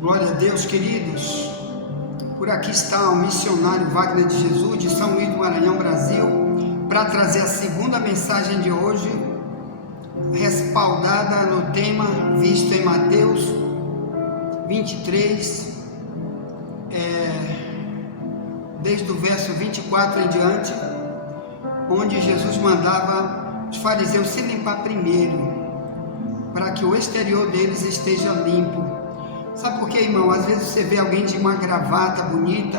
Glória a Deus, queridos. Por aqui está o missionário Wagner de Jesus, de São Luís do Maranhão, Brasil, para trazer a segunda mensagem de hoje, respaldada no tema visto em Mateus 23, desde o verso 24 em diante, onde Jesus mandava os fariseus se limpar primeiro, para que o exterior deles esteja limpo. Sabe por quê, irmão? Às vezes você vê alguém de uma gravata bonita,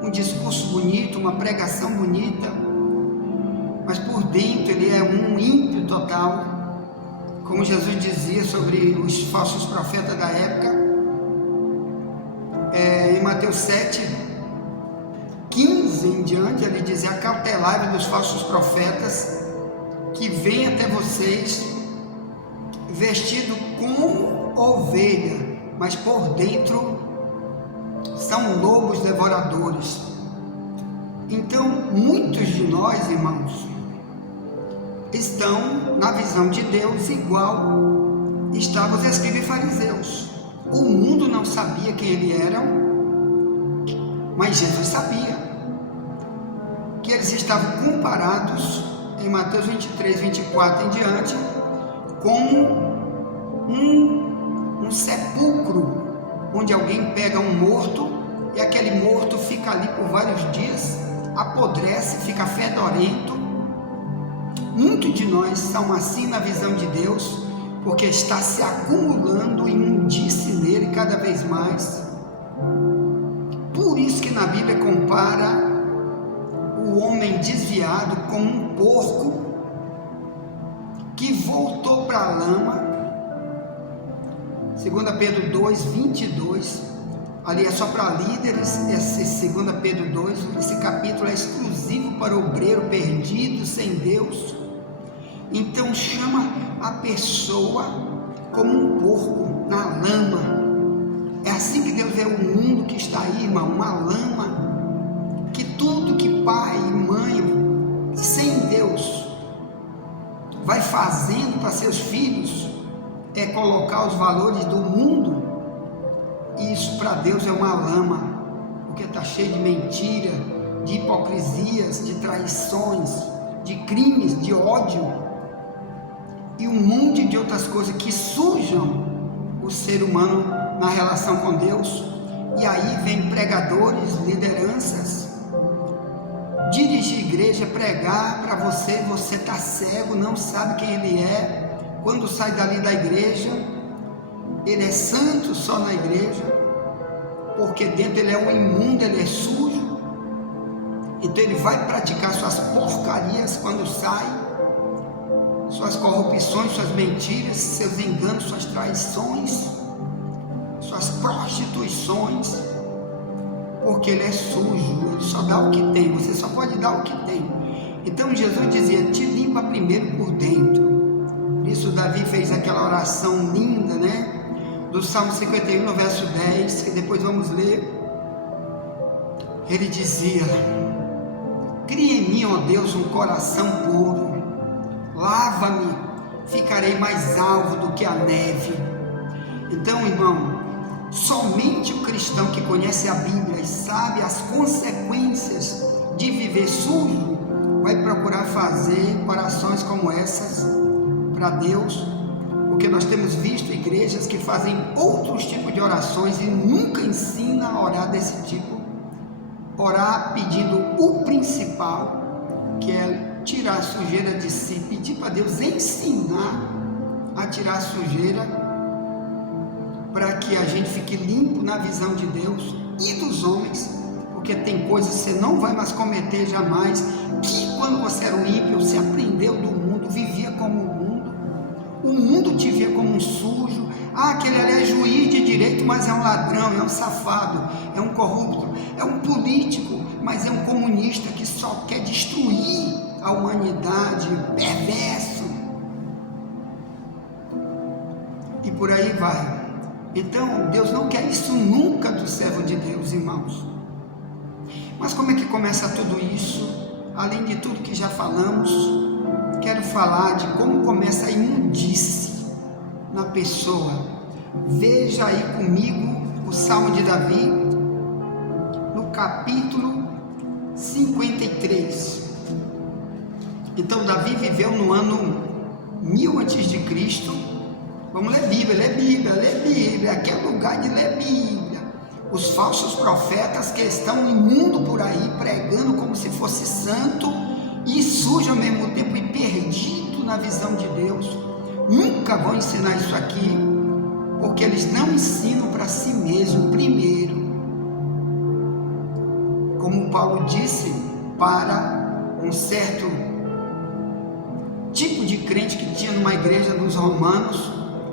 um discurso bonito, uma pregação bonita, mas por dentro ele é um ímpio total, como Jesus dizia sobre os falsos profetas da época, em Mateus 7, 15 em diante, ele dizia: acautelai-vos dos falsos profetas, que vêm até vocês vestido como ovelha, mas por dentro são lobos devoradores. Então, muitos de nós, irmãos, estão na visão de Deus igual estavam os escribas e fariseus. O mundo não sabia quem eles eram, mas Jesus sabia que eles estavam comparados em Mateus 23, 24 em diante, como um sepulcro, onde alguém pega um morto e aquele morto fica ali por vários dias, apodrece, fica fedorento. Muitos de nós são assim na visão de Deus, porque está se acumulando imundície nele cada vez mais. Por isso que na Bíblia compara o homem desviado como um porco que voltou para a lama. 2 Pedro 2, 22, ali é só para líderes. Esse 2 Pedro 2, esse capítulo é exclusivo para o obreiro perdido, sem Deus. Então chama a pessoa como um porco na lama. É assim que Deus vê o mundo que está aí, irmão, uma lama, que tudo que pai e mãe sem Deus vai fazendo para seus filhos é colocar os valores do mundo. E isso para Deus é uma lama, porque está cheio de mentira, de hipocrisias, de traições, de crimes, de ódio e um monte de outras coisas que sujam o ser humano na relação com Deus. E aí vem pregadores, lideranças, dirigir igreja, pregar para você está cego, não sabe quem ele é. Quando sai dali da igreja, ele é santo só na igreja, porque dentro ele é um imundo, ele é sujo. Então ele vai praticar suas porcarias quando sai, suas corrupções, suas mentiras, seus enganos, suas traições, suas prostituições, porque ele é sujo, ele só dá o que tem, você só pode dar o que tem. Então Jesus dizia: te limpa primeiro por dentro. Por isso Davi fez aquela oração linda, né? Do Salmo 51, no verso 10, que depois vamos ler. Ele dizia: cria em mim, ó Deus, um coração puro, lava-me, ficarei mais alvo do que a neve. Então, irmão, somente o cristão que conhece a Bíblia e sabe as consequências de viver sujo vai procurar fazer orações como essas para Deus, porque nós temos visto igrejas que fazem outros tipos de orações e nunca ensinam a orar desse tipo. Orar pedindo o principal, que é tirar a sujeira de si, pedir para Deus ensinar a tirar a sujeira, para que a gente fique limpo na visão de Deus e dos homens, porque tem coisas que você não vai mais cometer jamais, que quando você era um ímpio, você aprendeu do mundo, vivia como o mundo te via como um sujo. Aquele ali é juiz de direito, mas é um ladrão, é um safado, é um corrupto, é um político, mas é um comunista que só quer destruir a humanidade, perverso, e por aí vai. Então Deus não quer isso nunca do servo de Deus, irmãos. Mas como é que começa tudo isso? Além de tudo que já falamos, quero falar de como começa a imundície na pessoa. Veja aí comigo o Salmo de Davi, no capítulo 53. Então Davi viveu no ano 1000 a.C. Vamos ler Bíblia, aqui é lugar de ler Bíblia. Os falsos profetas que estão no mundo por aí pregando como se fosse santo e sujo ao mesmo tempo e perdido na visão de Deus, nunca vão ensinar isso aqui, porque eles não ensinam para si mesmo primeiro, como Paulo disse para um certo tipo de crente que tinha numa igreja dos Romanos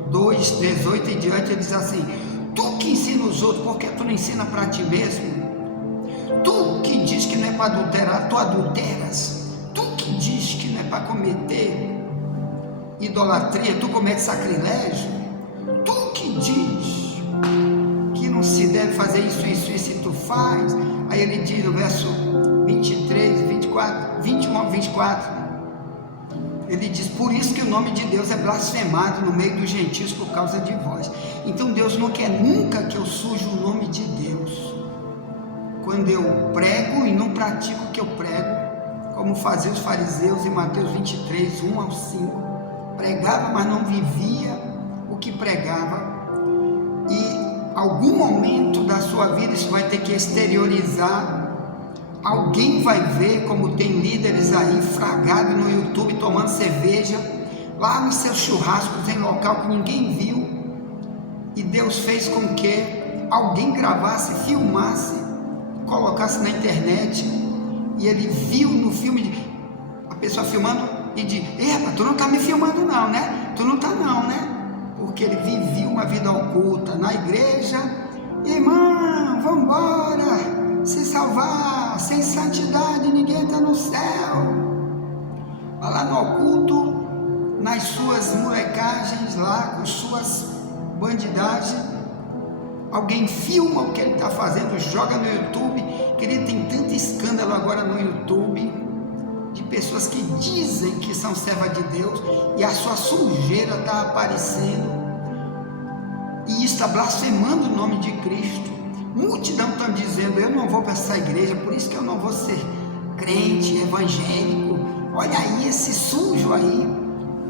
2:18 e diante. Ele diz assim: tu que ensina os outros, porque tu não ensina para ti mesmo? Tu que diz que não é para adulterar, tu adulteras. Tu que diz que não é para cometer idolatria, tu comete sacrilégio. Tu que diz que não se deve fazer isso e tu faz. Aí ele diz no verso 23, 24, 21, 24, ele diz: por isso que o nome de Deus é blasfemado no meio dos gentios por causa de vós. Então Deus não quer nunca que eu suje o nome de Deus. Quando eu prego e não pratico o que eu prego, como faziam os fariseus em Mateus 23, 1 ao 5, pregava, mas não vivia o que pregava, e algum momento da sua vida isso vai ter que exteriorizar. Alguém vai ver, como tem líderes aí fragados no YouTube tomando cerveja lá nos seus churrascos em local que ninguém viu, e Deus fez com que alguém gravasse, filmasse, colocasse na internet, e ele viu no filme a pessoa filmando e diz: epa, tu não está me filmando não, né? Tu não está não, né? Porque ele vivia uma vida oculta na igreja. Irmão, vamos embora, se salvar, sem santidade ninguém está no céu. Vai lá no oculto, nas suas molecagens lá, com suas bandidagens, alguém filma o que ele está fazendo, joga no YouTube. Querido, tem tanto escândalo agora no YouTube, de pessoas que dizem que são servas de Deus, e a sua sujeira está aparecendo, e isso está blasfemando o nome de Cristo. Multidão está dizendo: eu não vou para essa igreja, por isso que eu não vou ser crente, evangélico. Olha aí esse sujo aí,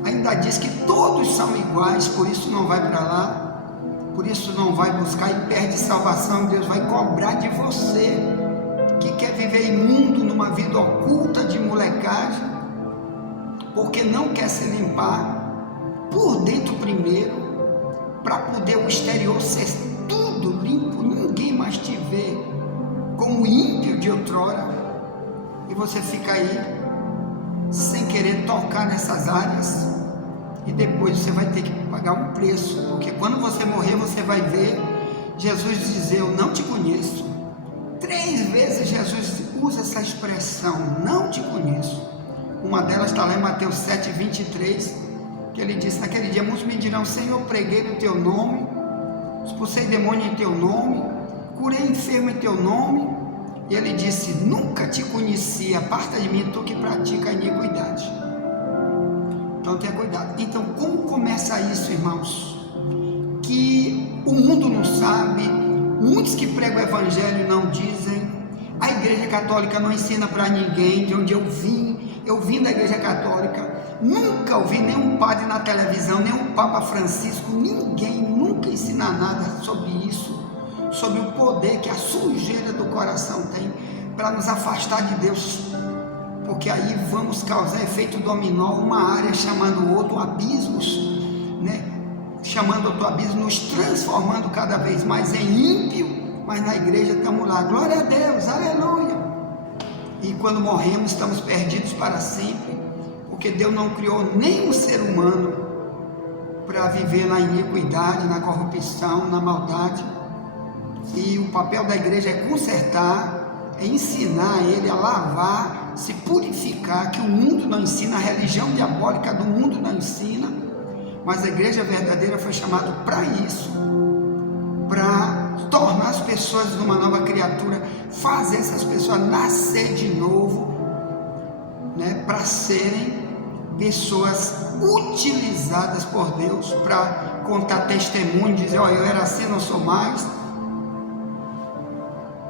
ainda diz que todos são iguais, por isso não vai para lá, por isso não vai buscar e perde salvação. Deus vai cobrar de você que quer viver imundo numa vida oculta de molecagem, porque não quer se limpar por dentro primeiro, para poder o exterior ser tudo limpo, ninguém mais te vê como ímpio de outrora, e você fica aí sem querer tocar nessas áreas, e depois você vai ter que pagar um preço, porque quando você morrer você vai ver Jesus dizer: eu não te conheço. 3 vezes Jesus usa essa expressão, não te conheço. Uma delas está lá em Mateus 7, 23, que ele disse: naquele dia muitos me dirão: Senhor, preguei no teu nome, expulsei demônio em teu nome, curei enfermo em teu nome. E ele disse: nunca te conheci, aparta de mim, tu que pratica a iniquidade. Então tenha cuidado. Então, como começa isso, irmãos? Que o mundo não sabe, muitos que pregam o evangelho não dizem, a igreja católica não ensina para ninguém. De onde eu vim da igreja católica, nunca ouvi nenhum padre na televisão, nenhum Papa Francisco, ninguém nunca ensina nada sobre isso, sobre o poder que a sujeira do coração tem para nos afastar de Deus, porque aí vamos causar efeito dominó, uma área chamando o outro abismos, né? Chamando outro abismo, nos transformando cada vez mais em ímpio, mas na igreja estamos lá, glória a Deus, aleluia, e quando morremos estamos perdidos para sempre, porque Deus não criou nem o ser humano para viver na iniquidade, na corrupção, na maldade, e o papel da igreja é consertar, é ensinar ele a lavar, se purificar, que o mundo não ensina, a religião diabólica do mundo não ensina, mas a igreja verdadeira foi chamada para isso, para tornar as pessoas numa nova criatura, fazer essas pessoas nascer de novo, né, para serem pessoas utilizadas por Deus para contar testemunho, dizer: olha, eu era assim, não sou mais,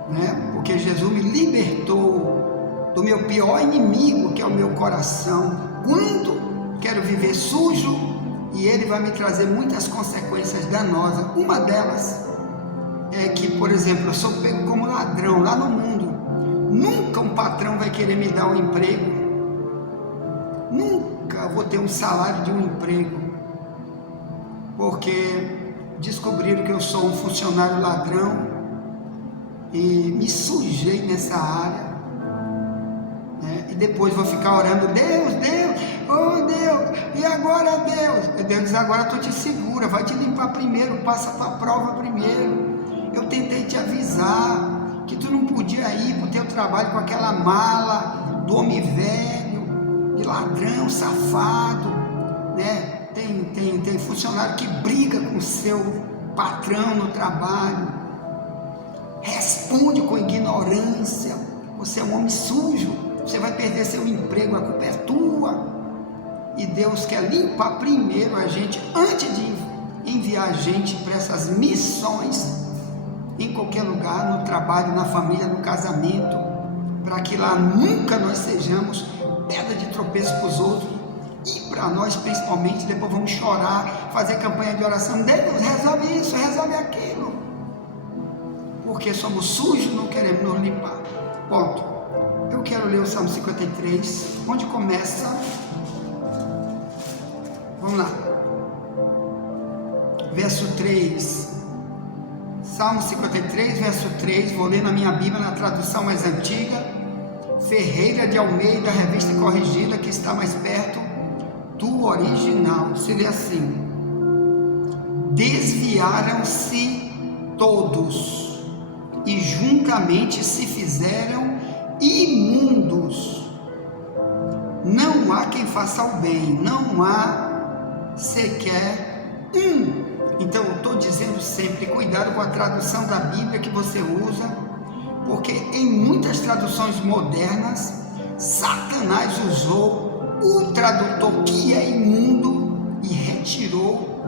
né? Porque Jesus me libertou do meu pior inimigo, que é o meu coração. Quando quero viver sujo, e ele vai me trazer muitas consequências danosas. Uma delas é que, por exemplo, eu sou pego como ladrão lá no mundo. Nunca um patrão vai querer me dar um emprego. Nunca vou ter um salário de um emprego, porque descobriram que eu sou um funcionário ladrão e me sujei nessa área, né? E depois vou ficar orando: Deus, Deus, oh Deus, e agora Deus? Deus diz: agora tu te segura, vai te limpar primeiro, passa para a prova primeiro. Eu tentei te avisar que tu não podia ir para o teu trabalho com aquela mala do homem velho, de ladrão, safado, né? Tem funcionário que briga com o seu patrão no trabalho, responde com ignorância. Você é um homem sujo, você vai perder seu emprego, a culpa é tua. E Deus quer limpar primeiro a gente, antes de enviar a gente para essas missões, em qualquer lugar, no trabalho, na família, no casamento, para que lá nunca nós sejamos pedra de tropeço para os outros, e para nós principalmente. Depois vamos chorar, fazer campanha de oração: Deus, resolve isso, resolve aquilo, porque somos sujos, não queremos nos limpar. Ponto. Eu quero ler o Salmo 53, onde começa. Vamos lá, verso 3. Salmo 53, verso 3, vou ler na minha Bíblia, na tradução mais antiga, Ferreira de Almeida, revista corrigida, que está mais perto do original. Se lê assim: desviaram-se todos e juntamente se fizeram imundos. Não há quem faça o bem, não há sequer um. Então eu estou dizendo sempre: cuidado com a tradução da Bíblia que você usa, porque em muitas traduções modernas, Satanás usou o tradutor que é imundo e retirou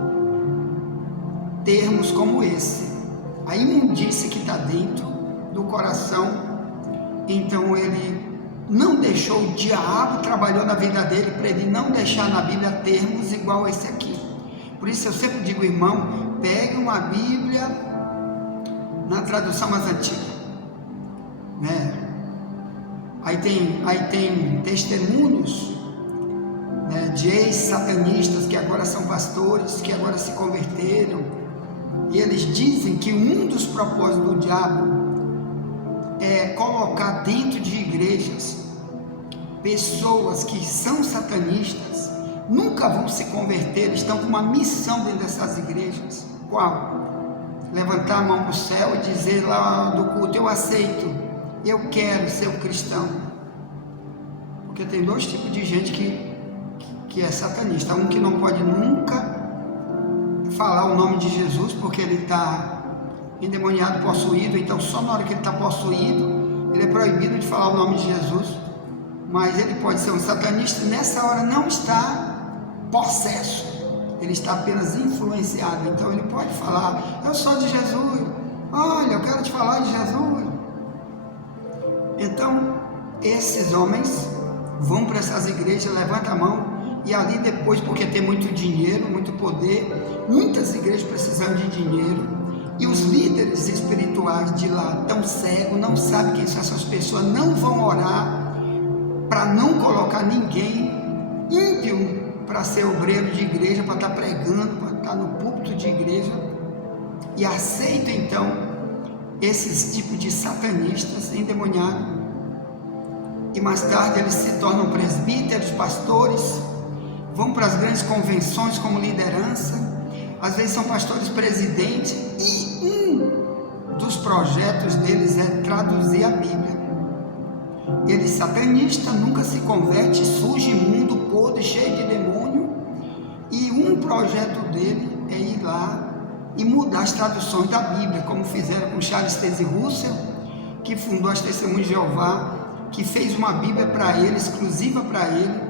termos como esse. A imundície que está dentro do coração. Então ele não deixou, o diabo trabalhou na vida dele para ele não deixar na Bíblia termos igual esse aqui. Por isso eu sempre digo: irmão, pegue uma Bíblia na tradução mais antiga, né? Aí tem testemunhos, né, de ex-satanistas que agora são pastores, que agora se converteram, e eles dizem que um dos propósitos do diabo é colocar dentro de igrejas pessoas que são satanistas, nunca vão se converter, estão com uma missão dentro dessas igrejas. Qual? Levantar a mão para o céu e dizer lá do culto: eu aceito, eu quero ser um cristão. Porque tem dois tipos de gente que é satanista. Um que não pode nunca falar o nome de Jesus, porque ele está endemoniado, possuído. Então só na hora que ele está possuído, ele é proibido de falar o nome de Jesus. Mas ele pode ser um satanista, nessa hora não está possesso, ele está apenas influenciado. Então ele pode falar: eu sou de Jesus, olha, eu quero te falar de Jesus. Então esses homens vão para essas igrejas, levantam a mão, e ali depois, porque tem muito dinheiro, muito poder, muitas igrejas precisando de dinheiro, e os líderes espirituais de lá estão cegos, não sabem quem são essas pessoas, não vão orar para não colocar ninguém ímpio para ser obreiro de igreja, para estar pregando, para estar no púlpito de igreja, e aceita então esses tipos de satanistas endemoniados, e mais tarde eles se tornam presbíteros, pastores, vão para as grandes convenções como liderança, às vezes são pastores presidentes, e um dos projetos deles é traduzir a Bíblia. Ele satanista, nunca se converte, sujo, imundo, podre, cheio de demônio, e um projeto dele é ir lá e mudar as traduções da Bíblia, como fizeram com Charles Taze Russell, que fundou as Testemunhas de Jeová, que fez uma Bíblia para ele, exclusiva para ele.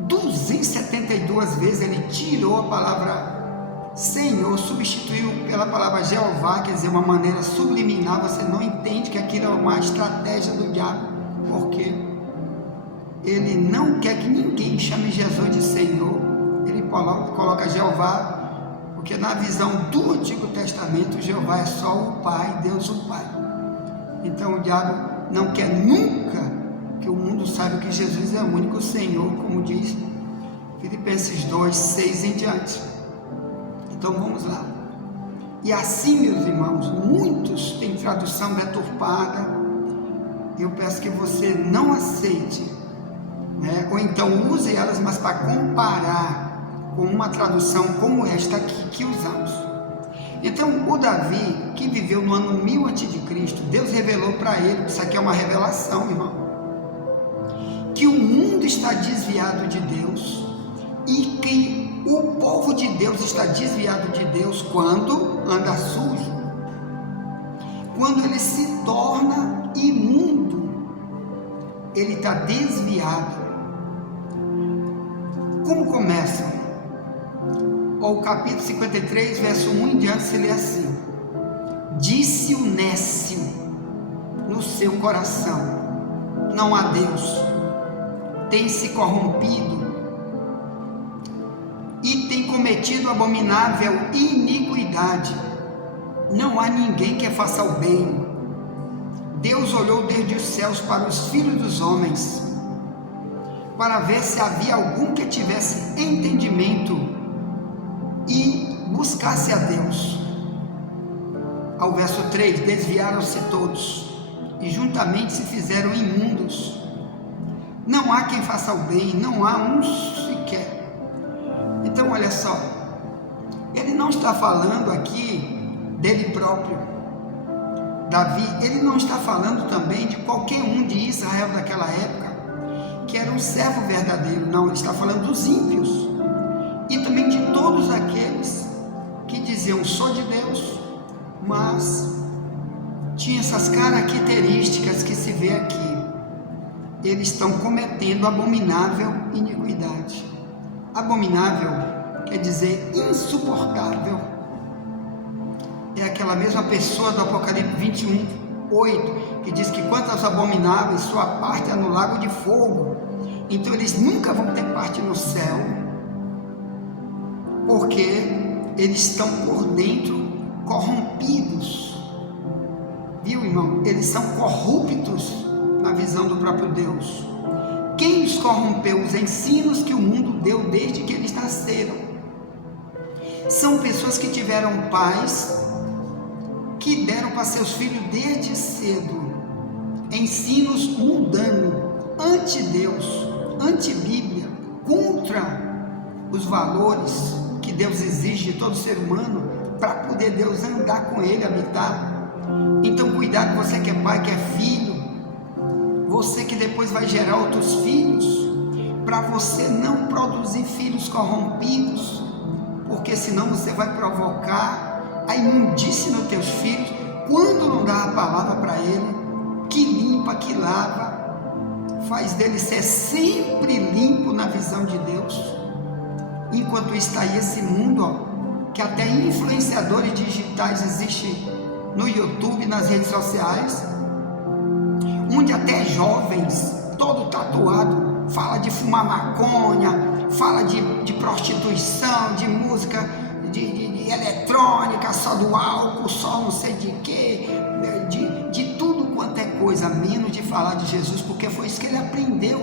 272 vezes ele tirou a palavra Senhor substituiu pela palavra Jeová, quer dizer, uma maneira subliminar, você não entende que aquilo é uma estratégia do diabo, porque ele não quer que ninguém chame Jesus de Senhor, ele coloca Jeová, porque na visão do Antigo Testamento, Jeová é só o Pai, Deus o Pai. Então o diabo não quer nunca que o mundo saiba que Jesus é o único Senhor, como diz Filipenses 2, 6 em diante. Então vamos lá. E assim, meus irmãos, muitos têm tradução deturpada, e eu peço que você não aceite, né? Ou então use elas, mas para comparar com uma tradução como esta aqui que usamos. Então o Davi, que viveu no ano 1000 a.C., Deus revelou para ele, isso aqui é uma revelação, irmão, que o mundo está desviado de Deus, e que o povo de Deus está desviado de Deus quando anda sujo, quando ele se torna imundo, ele está desviado. Como começa? O capítulo 53, verso 1 em diante, se lê assim: disse o nécio no seu coração, não há Deus, tem se corrompido e tem cometido abominável iniquidade, não há ninguém que faça o bem. Deus olhou desde os céus para os filhos dos homens, para ver se havia algum que tivesse entendimento e buscasse a Deus. Ao verso 3, desviaram-se todos e juntamente se fizeram imundos, não há quem faça o bem, não há um sequer. Então olha só, ele não está falando aqui dele próprio, Davi, ele não está falando também de qualquer um de Israel daquela época, que era um servo verdadeiro, não, ele está falando dos ímpios, e também de todos aqueles que diziam, sou de Deus, mas tinha essas características que se vê aqui, eles estão cometendo abominável iniquidade. Abominável quer dizer insuportável, é aquela mesma pessoa do Apocalipse 21, 8, que diz que quanto aos abomináveis, sua parte é no lago de fogo, então eles nunca vão ter parte no céu, porque eles estão por dentro corrompidos, viu, irmão? Eles são corruptos na visão do próprio Deus. Quem os corrompeu? Os ensinos que o mundo deu desde que eles nasceram. São pessoas que tiveram pais que deram para seus filhos desde cedo ensinos mundanos, anti-Deus, anti-Bíblia, contra os valores que Deus exige de todo ser humano, para poder Deus andar com ele, habitar. Então cuidado, você que é pai, que é filho, você que depois vai gerar outros filhos, para você não produzir filhos corrompidos, porque senão você vai provocar a imundície nos teus filhos, quando não dá a palavra para ele, que limpa, que lava, faz dele ser sempre limpo na visão de Deus. Enquanto está aí esse mundo, ó, que até influenciadores digitais existem no YouTube, nas redes sociais, onde até jovens, todo tatuado, fala de fumar maconha, fala de prostituição, de música, de eletrônica, só do álcool, só não sei de quê, de tudo quanto é coisa, menos de falar de Jesus, porque foi isso que ele aprendeu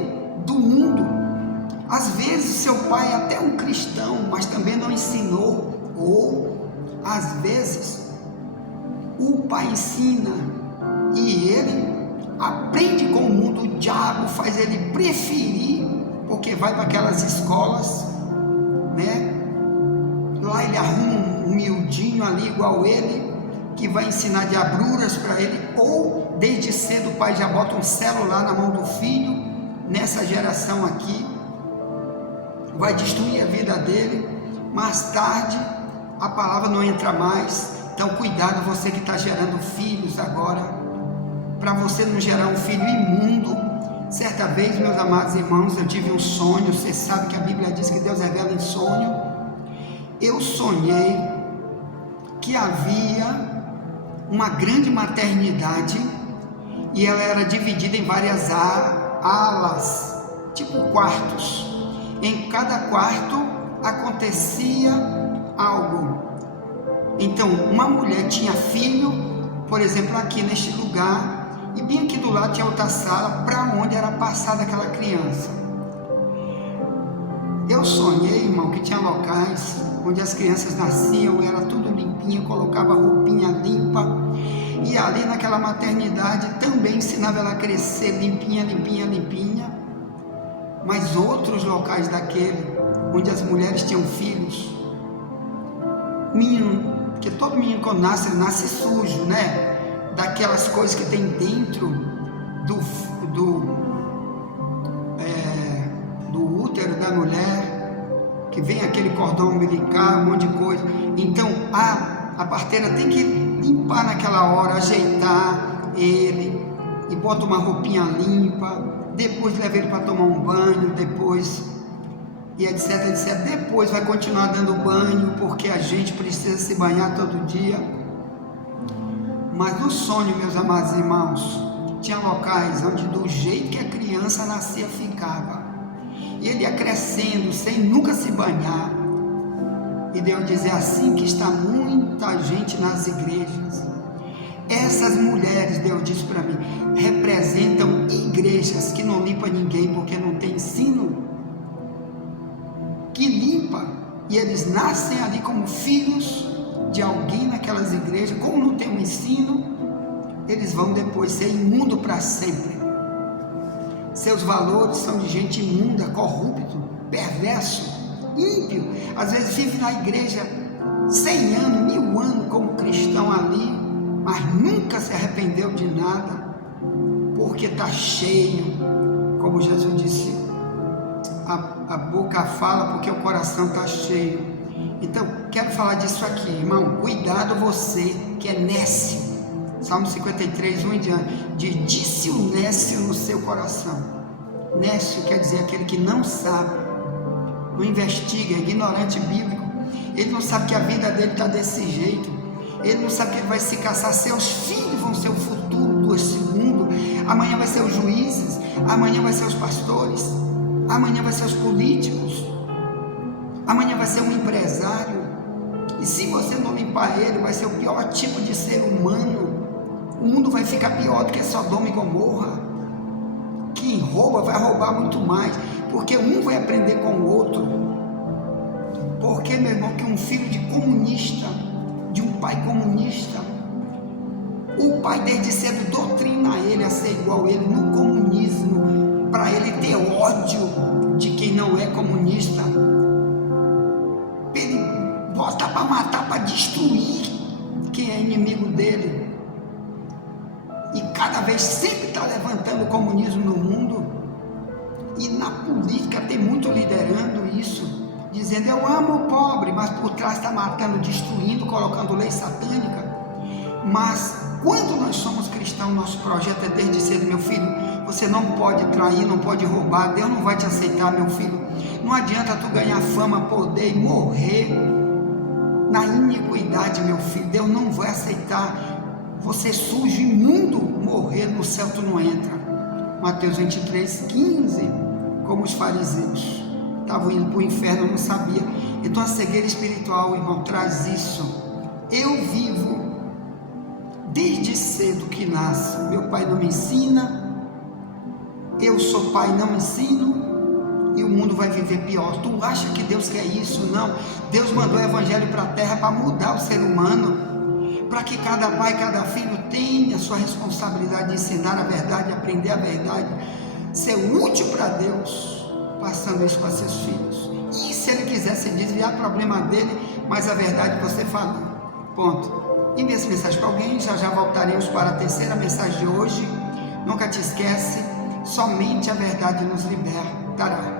do mundo. Às vezes seu pai é até um cristão, mas também não ensinou, ou às vezes o pai ensina e ele aprende com o mundo, o diabo faz ele preferir, porque vai para aquelas escolas, né? Lá ele arruma um miudinho ali igual ele, que vai ensinar diabruras para ele, ou desde cedo o pai já bota um celular na mão do filho, nessa geração aqui, vai destruir a vida dele, mais tarde a palavra não entra mais. Então cuidado, você que está gerando filhos agora, para você não gerar um filho imundo. Certa vez, meus amados irmãos, eu tive um sonho, você sabe que a Bíblia diz que Deus revela em sonho, eu sonhei que havia uma grande maternidade e ela era dividida em várias alas, tipo quartos. Em cada quarto acontecia algo. Então, uma mulher tinha filho, por exemplo, aqui neste lugar, e bem aqui do lado tinha outra sala para onde era passada aquela criança. Eu sonhei, irmão, que tinha locais onde as crianças nasciam, era tudo limpinho, colocava roupinha limpa, e ali naquela maternidade também ensinava ela a crescer limpinha, limpinha, limpinha. Mas outros locais daquele, onde as mulheres tinham filhos, menino, porque todo menino quando nasce, ele nasce sujo, né? Daquelas coisas que tem dentro do útero da mulher, que vem aquele cordão umbilical, um monte de coisa. Então a parteira tem que limpar naquela hora, ajeitar ele, e bota uma roupinha limpa, depois leva ele para tomar um banho, depois, e etc, etc. Depois vai continuar dando banho, porque a gente precisa se banhar todo dia. Mas no sonho, meus amados irmãos, tinha locais onde do jeito que a criança nascia ficava, e ele ia crescendo sem nunca se banhar. E Deus dizia: assim que está muita gente nas igrejas. Essas mulheres, Deus disse para mim, representam igrejas que não limpam ninguém, porque não tem ensino que limpa, e eles nascem ali como filhos de alguém naquelas igrejas. Como não tem um ensino, eles vão depois ser imundo para sempre. Seus valores são de gente imunda, corrupto, perverso, ímpio. Às vezes vive na igreja 100 anos, 1000 anos como cristão ali, mas nunca se arrependeu de nada, porque está cheio, como Jesus disse, a boca fala porque o coração está cheio. Então, quero falar disso aqui, irmão. Cuidado você que é nécio. Salmo 53, 1 em diante, disse o nécio no seu coração. Nécio quer dizer aquele que não sabe, não investiga, é ignorante bíblico. Ele não sabe que a vida dele está desse jeito. Ele não sabe que ele vai se casar, seus filhos vão ser o futuro desse mundo. Amanhã vai ser os juízes, amanhã vai ser os pastores, amanhã vai ser os políticos, amanhã vai ser um empresário. E se você não limpar ele, vai ser o pior tipo de ser humano. O mundo vai ficar pior do que Sodoma e Gomorra. Quem rouba vai roubar muito mais, porque um vai aprender com o outro. Porque, meu irmão, que um filho de comunista, de um pai comunista, o pai desde cedo doutrina ele a ser igual a ele no comunismo, para ele ter ódio de quem não é comunista. Ele bota para matar, para destruir quem é inimigo dele, e cada vez sempre está levantando o comunismo no mundo. E na política tem muito liderando isso, dizendo eu amo o pobre, mas por trás está matando, destruindo, colocando lei satânica. Mas quando nós somos cristãos, nosso projeto é desde cedo: meu filho, você não pode trair, não pode roubar, Deus não vai te aceitar, meu filho. Não adianta tu ganhar fama, poder e morrer na iniquidade, meu filho. Deus não vai aceitar. Você sujo, imundo, morrer no céu tu não entra. Mateus 23, 15, como os fariseus estavam indo para o inferno, eu não sabia. Então a cegueira espiritual, irmão, traz isso. Eu vivo desde cedo que nasce, meu pai não me ensina, eu sou pai, não ensino, e o mundo vai viver pior. Tu acha que Deus quer isso? Não. Deus mandou o evangelho para a terra para mudar o ser humano, para que cada pai, cada filho tenha a sua responsabilidade de ensinar a verdade, aprender a verdade, ser útil para Deus, passando isso para seus filhos. E se ele quiser se desviar, problema dele, mas a verdade você fala. Ponto. Envie essa mensagem para alguém, já voltaremos para a terceira mensagem de hoje. Nunca te esquece, somente a verdade nos libertará.